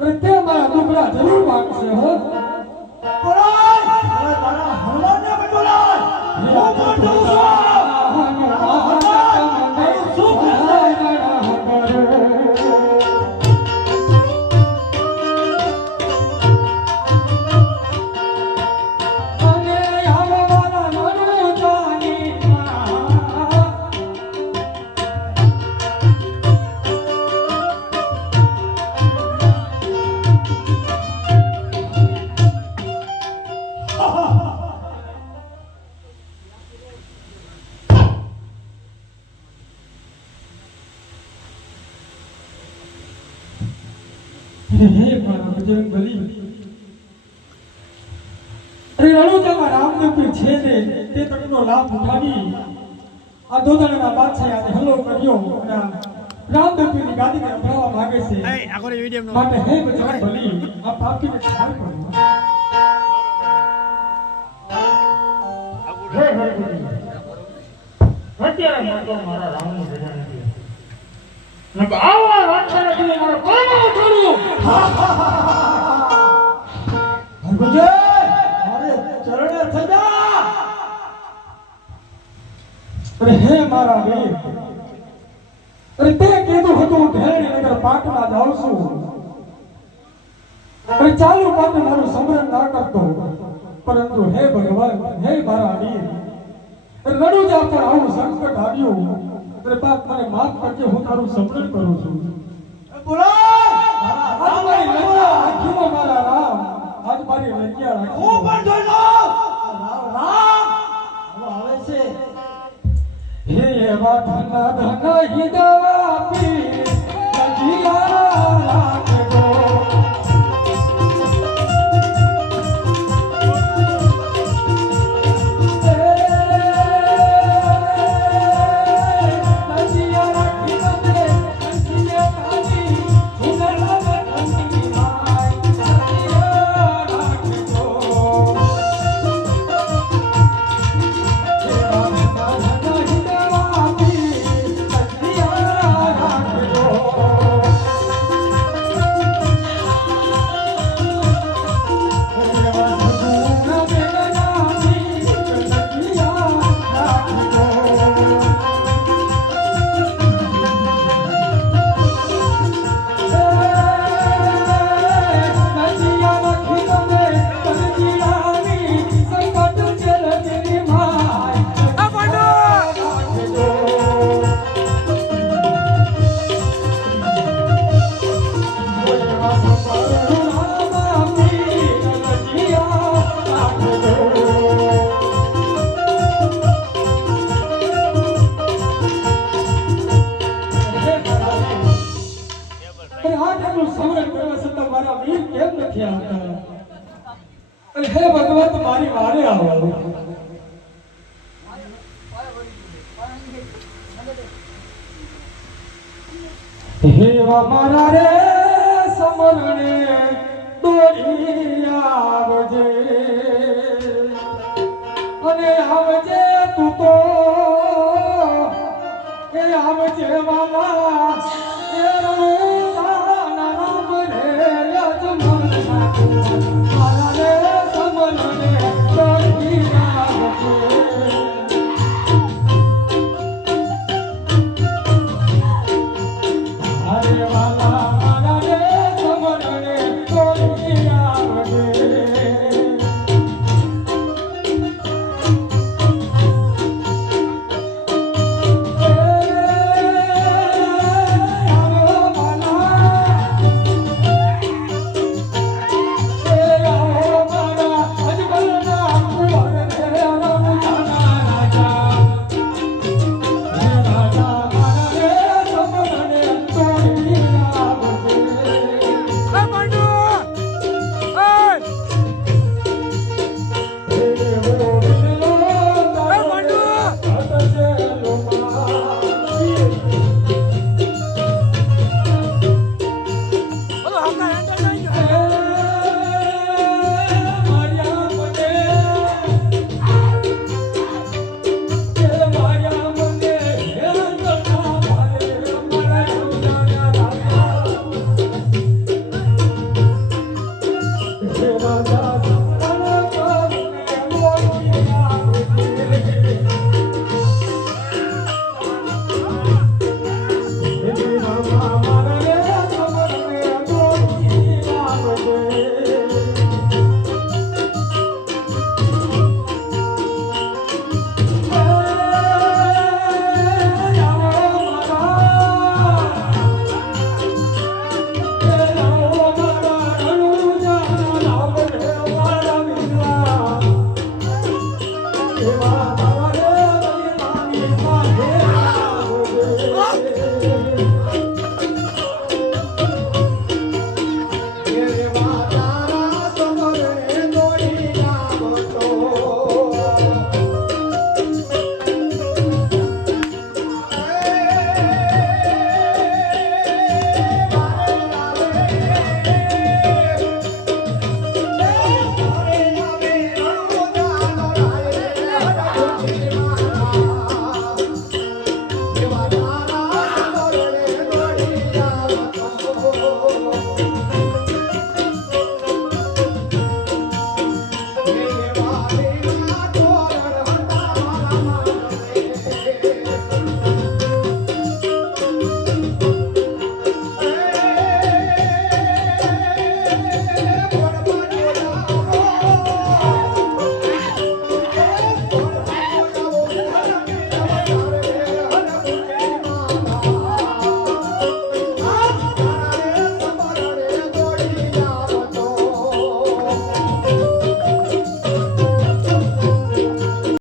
અરે તે મારા દુખડા જરૂર વાગશે હો. બોલાય તારા હનુમાનને પણ બોલાય. હું મોટો છું. હે મારા બજરંગ બલી, અરે રણુજામાં રામદેવ છે ને તે તકનો લાભ ઉઠાવી આ દોદણના બાદશાહે હલ્લો કર્યો અને રામદેવની ગાદી ને અભરાવા માંગે છે. માટે હે બજરંગ બલી, આ પાપીને ઠાર કરો. હે હરગુજી, અત્યારે મોટો મારા રામની રજા નથી. નકે આવા વાછાને જોઈ મારો કોનો ઉઠાડ્યું. હરગુજે મારે ચરણે સજા. અરે હે મારા વીર, અરે તે કીધું હતું ધેરણી નગર પાટમાં જાઉં છું. અરે ચાલુ પાટે મારું સમરણ ના કરતો, પરંતુ હે ભગવાન, હે મારા વીર, રણુજા પર આવું સંકટ આવ્યું. અરે બાપ મને માફ કરજે, હું તારું સમરણ કરું છું. બોલાય આજ મારી લજ્જા રાખીઓ મારા રામ, આજ મારી લજ્જા રાખીઓ. હું પણ જોઈ લઉં. રામ હવે આવે છે. હે એવા ધના ધના હિદવા પી લજિયા રાખજો. હે ભગવાન, મારી વારે આવો. હે મારા રે સમરણે દોડી આવજે, અને આવજે તું તો એ આવજે વાલા એ રણુજાના રામ રે યજમાન મારા રે સમરણે દોડી આવજે. રાજા